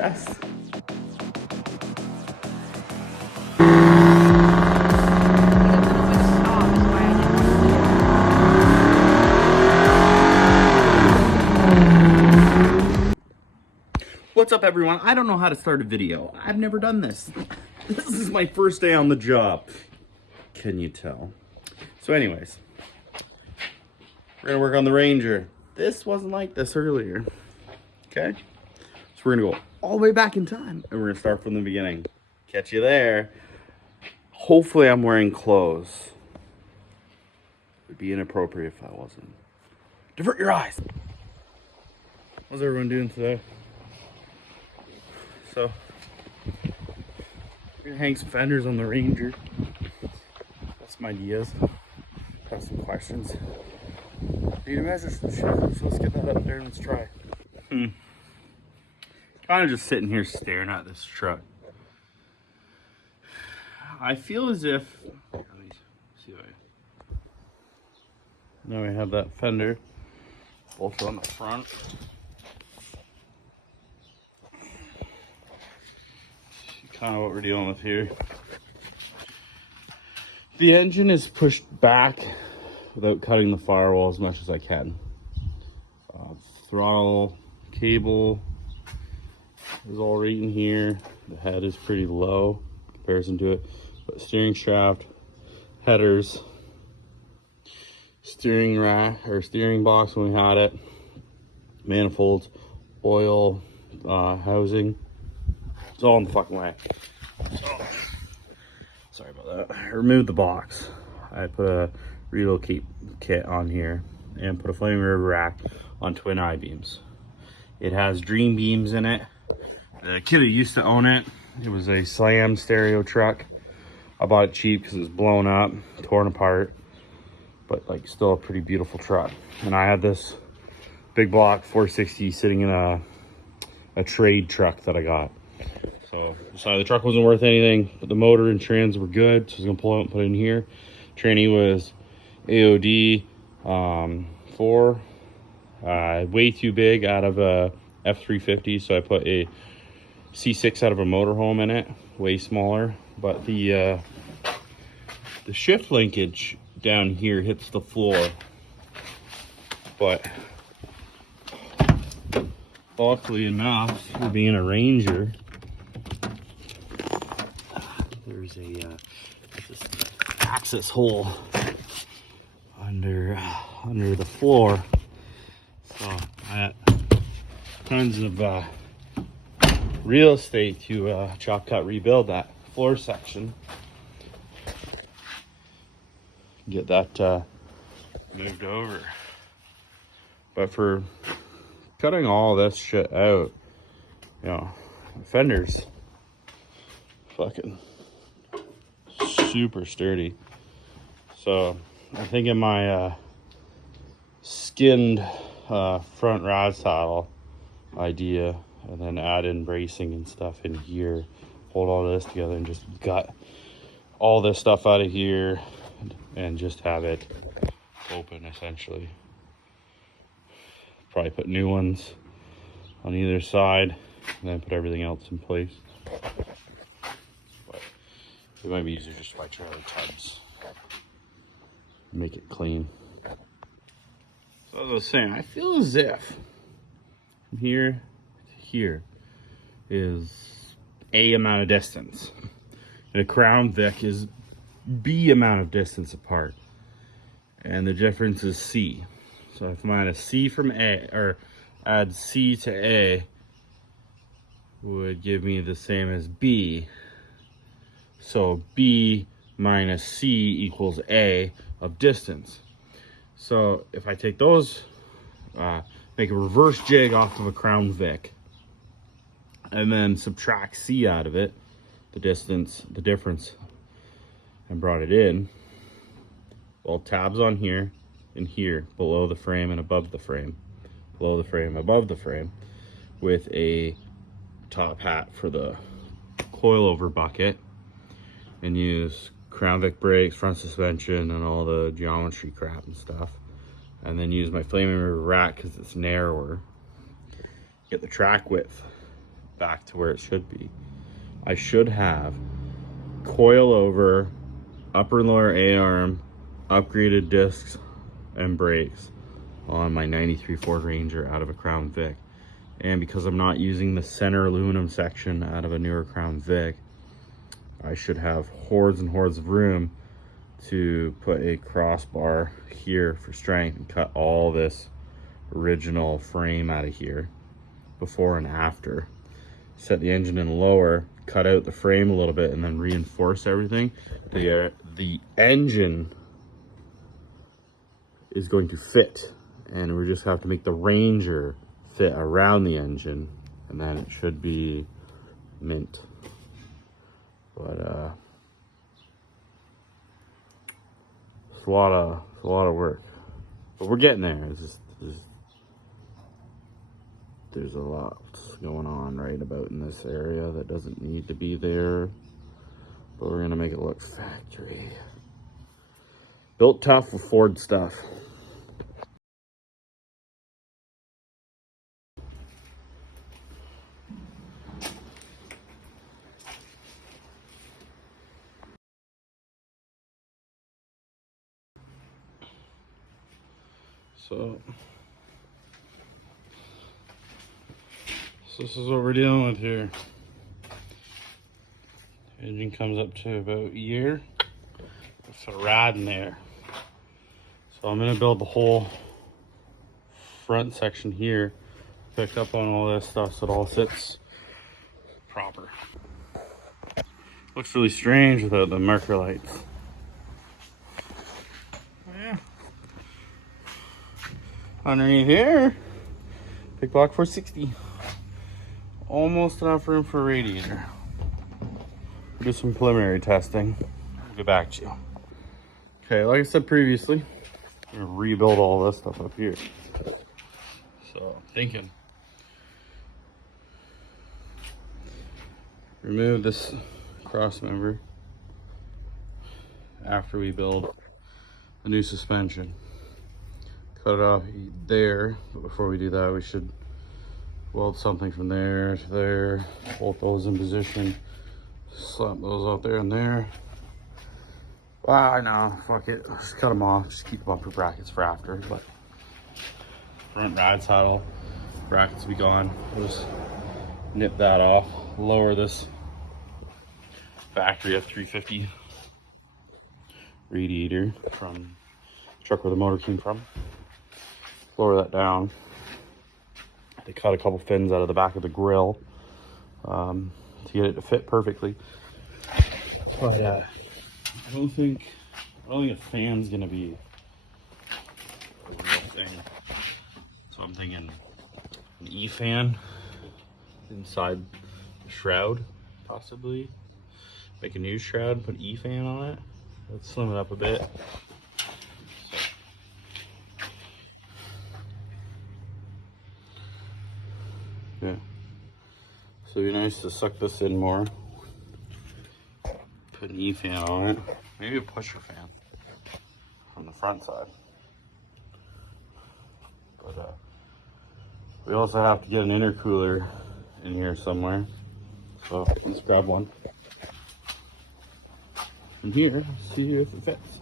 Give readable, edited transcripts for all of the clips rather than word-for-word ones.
progress. What's up, everyone? I don't know how to start a video. I've never done this. This is my first day on the job. Can you tell? So anyways, we're gonna work on the Ranger. This wasn't like this earlier, okay? So we're gonna go all the way back in time and we're gonna start from the beginning. Catch you there. Hopefully I'm wearing clothes. It'd be inappropriate if I wasn't. Divert your eyes. How's everyone doing today? So, we're gonna hang some fenders on the Ranger. Got some ideas. Got some questions. Need to measure some shit. So let's get that up there and let's try. Kind of just sitting here staring at this truck. I feel as if, let me see if I, now we have that fender also on the front. Kind of what we're dealing with here. The engine is pushed back without cutting the firewall as much as I can. Throttle cable is all right in here. The head is pretty low in comparison to it. But steering shaft, headers, steering rack or steering box when we had it, manifolds, oil housing. It's all in the fucking way. So, sorry about that. I removed the box. I put a relocate kit on here and put a Flaming River rack on twin I-beams. It has dream beams in it. The kid who used to own it, it was a Slam stereo truck. I bought it cheap because it was blown up, torn apart, but like still a pretty beautiful truck. And I had this big block 460 sitting in a trade truck that I got. So decided the truck wasn't worth anything, but the motor and trans were good, so I was gonna pull it out and put it in here. Tranny was AOD 4, way too big out of a F350, so I put a C6 out of a motorhome in it, way smaller. But the shift linkage down here hits the floor. But luckily enough, for being a Ranger, there's a this access hole under the floor, so I got tons of real estate to chop, cut, rebuild that floor section. Get that moved over. But for cutting all this shit out, you know, fenders fucking super sturdy. So I'm thinking my skinned front rod saddle idea, and then add in bracing and stuff in here, hold all this together and just gut all this stuff out of here and just have it open essentially. Probably put new ones on either side and then put everything else in place. But it might be easier just to buy trailer tubs. Make it clean. So as I was saying, I feel as if from here to here is A amount of distance. And a Crown Vic is B amount of distance apart. And the difference is C. So if minus C from A, or add C to A, would give me the same as B. So B minus C equals A of distance. So if I take those, make a reverse jig off of a Crown Vic, and then subtract C out of it, the distance, the difference, and brought it in, well, tabs on here and here, below the frame and above the frame, below the frame, above the frame, with a top hat for the coilover bucket, and use Crown Vic brakes, front suspension, and all the geometry crap and stuff. And then use my Flaming River rack because it's narrower. Get the track width back to where it should be. I should have coil over, upper and lower A-arm, upgraded discs and brakes on my 93 Ford Ranger out of a Crown Vic. And because I'm not using the center aluminum section out of a newer Crown Vic, I should have hordes and hordes of room to put a crossbar here for strength and cut all this original frame out of here before and after. Set the engine in lower, cut out the frame a little bit, and then reinforce everything. The engine is going to fit, and we just have to make the Ranger fit around the engine, and then it should be mint. But it's a lot of work, but we're getting there. There's a lot going on right about in this area that doesn't need to be there, but we're gonna make it look factory. Built tough with Ford stuff. So this is what we're dealing with here. Engine comes up to about a year. It's a rad in there. So I'm gonna build the whole front section here, pick up on all this stuff so it all sits proper. Looks really strange without the marker lights. Oh, yeah. Underneath here, big block 460. Almost enough room for a radiator. We'll do some preliminary testing. I'll get back to you. Okay, like I said previously, I'm gonna rebuild all this stuff up here. So I'm thinking, remove this cross member after we build the new suspension. Cut it off there, but before we do that, we should weld something from there to there, bolt those in position, slap those out there and there. Wow, I know, fuck it, just cut them off, just keep bumper brackets for after. But front ride saddle brackets will be gone. We'll just nip that off, lower this factory F350 radiator from the truck where the motor came from. Lower that down. They cut a couple fins out of the back of the grill to get it to fit perfectly. But I don't think a fan's gonna be a real thing. So I'm thinking an E-fan inside the shroud, possibly. Make a new shroud, put E-fan on it. Let's slim it up a bit. Yeah, so it'd be nice to suck this in more. Put an E-fan on it. Maybe a pusher fan on the front side. But we also have to get an intercooler in here somewhere. So let's grab one from here, see if it fits.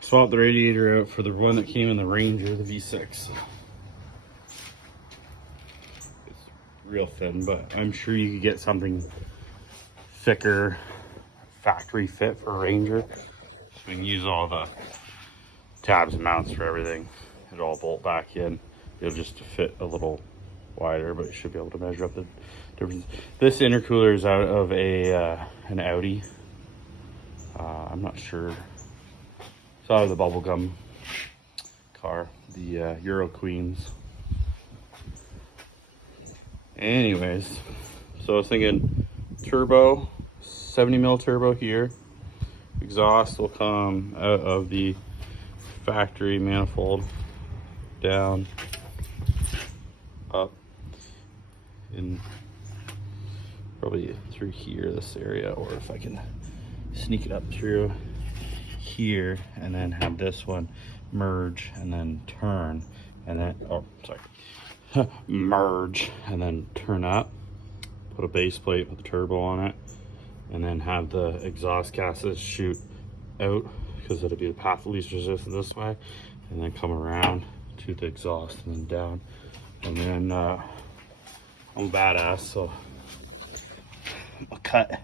Swap the radiator out for the one that came in the Ranger, the V6. Real thin, but I'm sure you could get something thicker, factory fit for Ranger. So we can use all the tabs and mounts for everything. It'll all bolt back in. It'll just fit a little wider, but you should be able to measure up the difference. This intercooler is out of an Audi. I'm not sure. It's out of the bubblegum car, the Euro Queens. Anyways, so I was thinking turbo, 70 mil turbo here. Exhaust will come out of the factory manifold, down, up, in probably through here, this area, or if I can sneak it up through here and then have this one merge and then turn and then, oh, sorry. Merge and then turn up put a base plate with a turbo on it, and then have the exhaust gases shoot out, because it'll be the path of least resistance this way, and then come around to the exhaust and then down. And then I'm badass, so I'll cut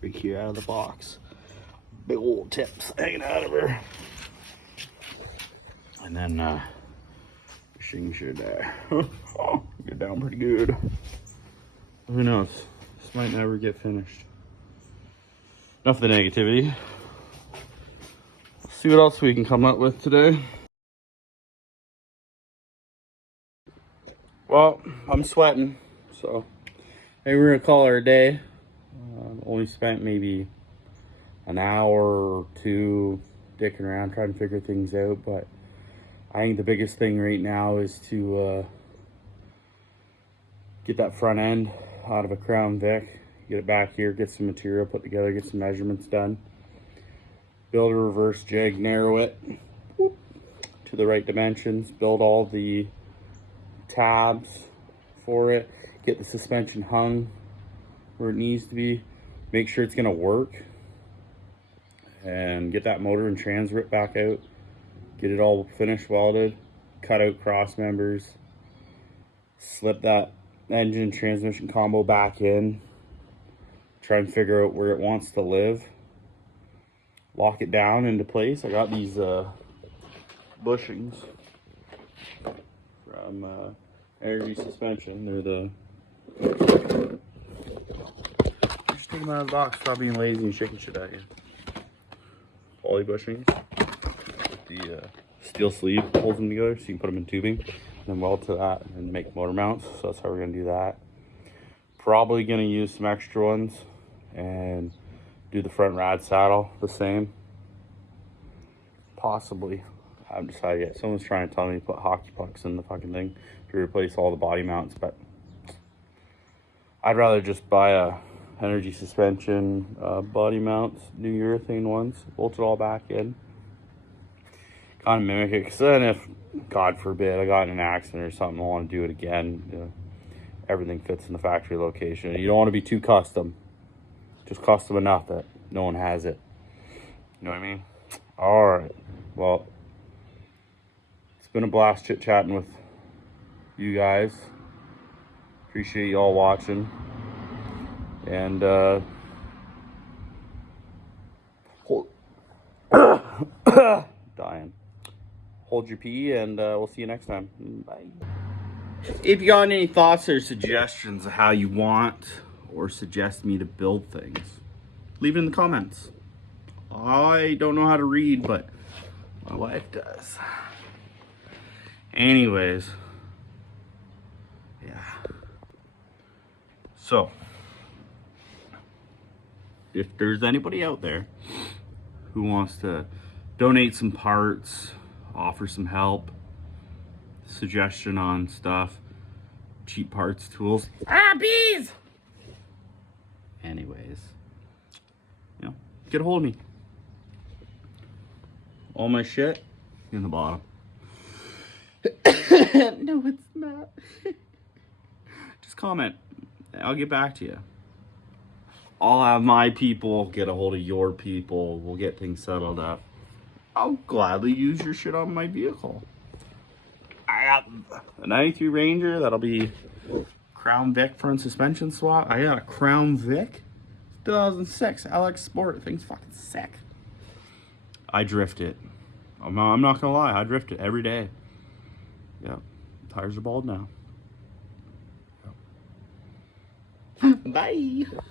right here out of the box. Big old tips hanging out of her. And then machine should get down pretty good. Who knows? This might never get finished. Enough of the negativity. Let's see what else we can come up with today. Well, I'm sweating, so maybe we're gonna call her a day. Only spent maybe an hour or two dicking around trying to figure things out, but I think the biggest thing right now is to get that front end out of a Crown Vic, get it back here, get some material put together, get some measurements done, build a reverse jig, narrow it to the right dimensions, build all the tabs for it, get the suspension hung where it needs to be, make sure it's going to work, and get that motor and trans ripped back out, get it all finished welded, cut out cross members, slip that engine transmission combo back in, try and figure out where it wants to live, lock it down into place. I got these bushings from ARB Suspension. They're the, just take them out of the box, stop being lazy and shaking shit at you. Poly bushings with the steel sleeve holds them together, so you can put them in tubing and then weld to that and make motor mounts. So that's how we're gonna do that. Probably gonna use some extra ones and do the front rad saddle the same. Possibly, I haven't decided yet. Someone's trying to tell me to put hockey pucks in the fucking thing to replace all the body mounts, but I'd rather just buy a Energy Suspension body mounts, new urethane ones, bolt it all back in, kind of mimic it, because then if, God forbid, I got in an accident or something, I want to do it again, you know, everything fits in the factory location. You don't want to be too custom, just custom enough that no one has it, you know what I mean? All right, well, it's been a blast chit-chatting with you guys. Appreciate you all watching. And dying. Hold your pee, and we'll see you next time. Bye. If you got any thoughts or suggestions of how you want or suggest me to build things, leave it in the comments. I don't know how to read, but my wife does. Anyways, yeah. So, if there's anybody out there who wants to donate some parts, offer some help, suggestion on stuff, cheap parts, tools, bees! Anyways, you know, get a hold of me. All my shit in the bottom. No, it's not. Just comment. I'll get back to you. I'll have my people get a hold of your people. We'll get things settled up. I'll gladly use your shit on my vehicle. I got a 93 Ranger. That'll be Crown Vic front suspension swap. I got a Crown Vic 2006 LX Sport. Thing's fucking sick. I drift it. I'm not gonna lie. I drift it every day. Yep. Tires are bald now. Yep. Bye.